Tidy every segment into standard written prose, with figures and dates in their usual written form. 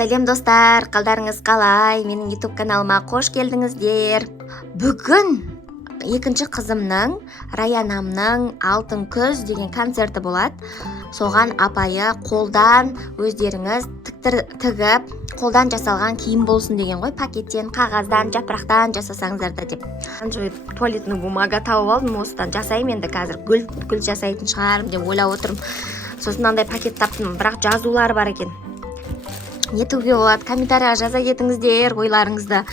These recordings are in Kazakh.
Сәлем достар, қалдарыңыз қалай? Менің YouTube каналыма қош келдіңіздер. Бүгін екінші қызымның, Раянамның Алтын күз деген концерті болады. Соған апайы қолдан өздеріңіз тігіп, қолдан жасалған киім болсын деген ғой. Пакеттен, қағаздан, жапырақтан жасасаңыздар да деп. Туалетный бумага тауып алдым, осыдан жасаймын енді қазір гүл жасайтын шығарым деп ойлап отырмын. Сосын мынандай пакет таптым, бірақ жазулары бар екен. Не тігуге болады? Комментарияға жаза кетіңіздер ойларыңызды.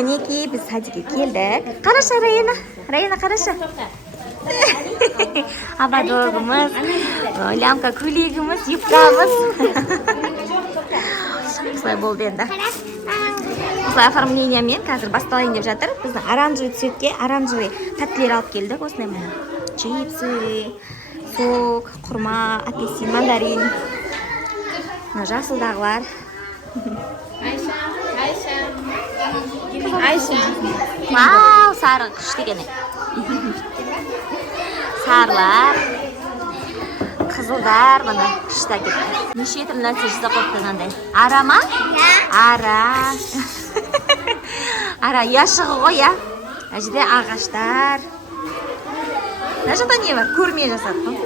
Мінекей, біз садикке келдік. Қараша, Раяна қараша. Абадогымыз, лямка көйлегіміз, юбкамыз. Осылай болды енді. Осылай оформлениямен қазір басталайын деп жатыр. Біздің оранжевый цветке оранжевый тәттілер алып келдік. Осындай міне. Чипсы, сок, құрма, апельсин, мандарин. Жасылдағылар. Вау, сары күшті екен. Сарылар, қызылдар, бұны күшті әкетті. Неше түрлі нәрсе жасап қойыпты мынандай. Ара ма? Ара. Ара яшығы ғой, я. Мына жерде ағаштар. Мына жақта не бар? Көрме жасадық.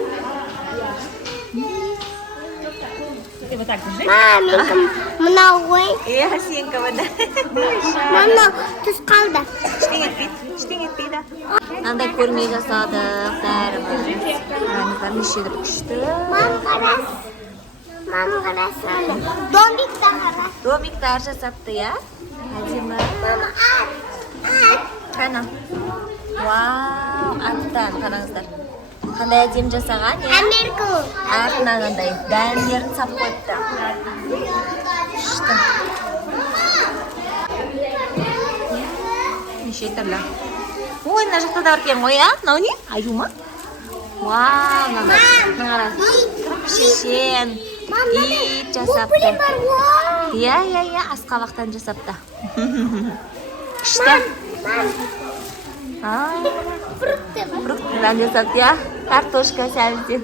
Мынау ғой. Сенікі бұнда. Мынау түс қалды. Ештеңе етпейді. Мынандай көрме жасадық, бәріміз. Арамыздар неше түрлі күшті. Мам қарасы. Домиктар қара. Домиктар жасапты, я? Әдемі. Мама, ат. Қана. Вау, аттан қараңыздар. Қандай әдем жасаған, е? Америка. Артына қандай дәмдерін сап қойыпты. Күшті. Неше түрлі. Ой, мына жақта да бар екен ғой, а? Мынау не? Аю ма? Вау, мынау. Шешен. Ит жасапты. Иә, асқабақтан жасапты. Күшті. Фруктыдан жасапты, я? Картошка сәлден.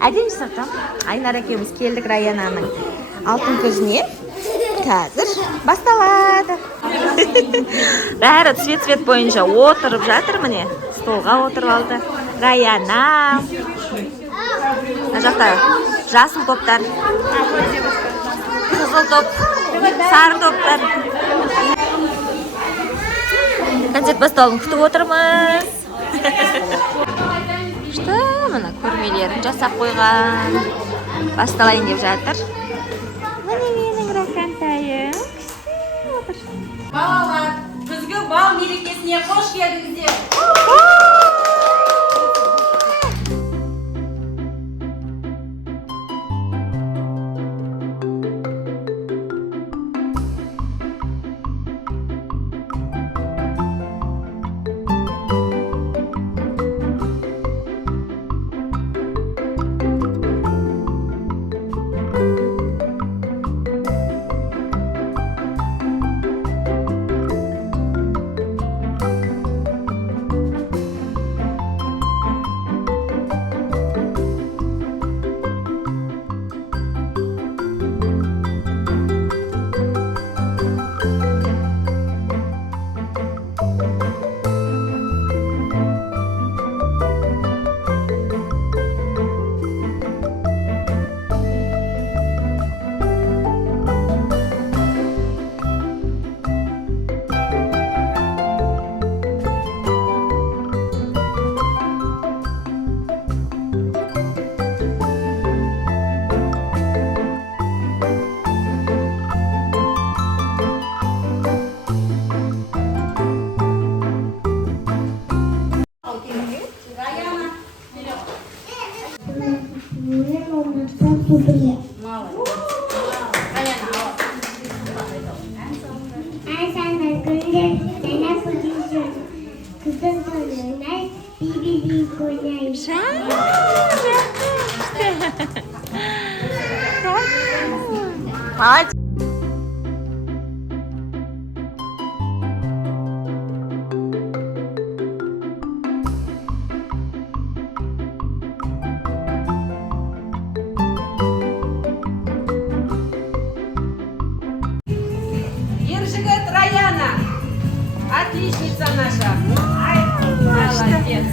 Әдем жасапты. Айнар екеуміз келдік Раянаның алтын күзіне. Қазір басталады. Бәрі цвет бойынша отырып жатыр міне. Столға отырып алды. Раяна. Мына жақта жасыл топтар. Қызыл топ. Сары топтар. Концерт басталуын күтіп отырмыз. күшті, мына көрмелерін жасап қойған. Басталайын деп жатыр. Міне менің ракантайым. Балалар, күзгі бал мерекесіне қош келдіңіздер. Sana gündem sana konuşuyorum. Kızım soruyorlar. Bir koyayım. Молодец. Ержигет Раяна. Отличница наша. Молодец.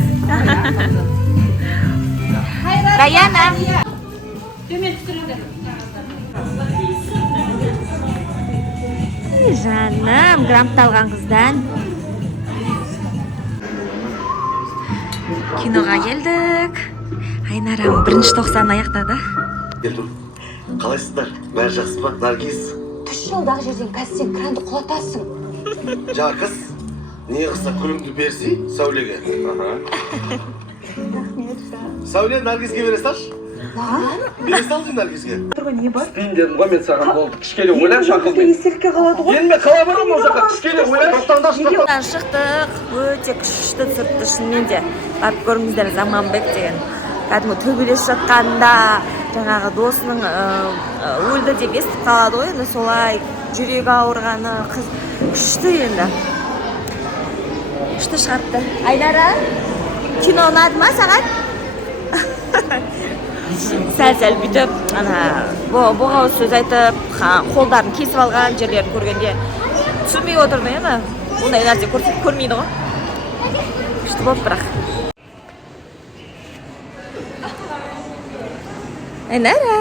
Раяна. Жаным, грамота алған қыздан. Киноға келдік. Айнарам 1-90 аяқтады. Қалайсыздар? Бәрі жақсы ба? Наргиз? Түш жолдағы жерден қазір сен кранды құлатасың. Жақыз, не қыса күлімді берсей Сәулеге. Сәуле, Наргизге бере салшы. Бере салшы Наргизге. Істейін дедім ғой мен саған болды. Кішкене ойлан шақылмай. Есірке қалады ғой. Енді мен қала барамын ол жаққа. Кішкене ойлан. Видеодан шықтық, өте күшті түсіріпті шынымен де. Барып көріңіздер, Заманбек деген. Кәдімгі төбелес жатқанда жаңағы досының өлді деп естіп қалады ғой, енді солай жүрегі ауырғаны, қыз күшті енді. Күшті шығарыпты. Айнара, кино ұнады ма саған? Сәл-сәл бүйтіп, боғауыз сөз айтып, қолдарын кесіп алған жерлерін көргенде түсінбей отырдың енді. Ондай нәрсе көрмейді ғой. Күшті болып бірақ. Айнара.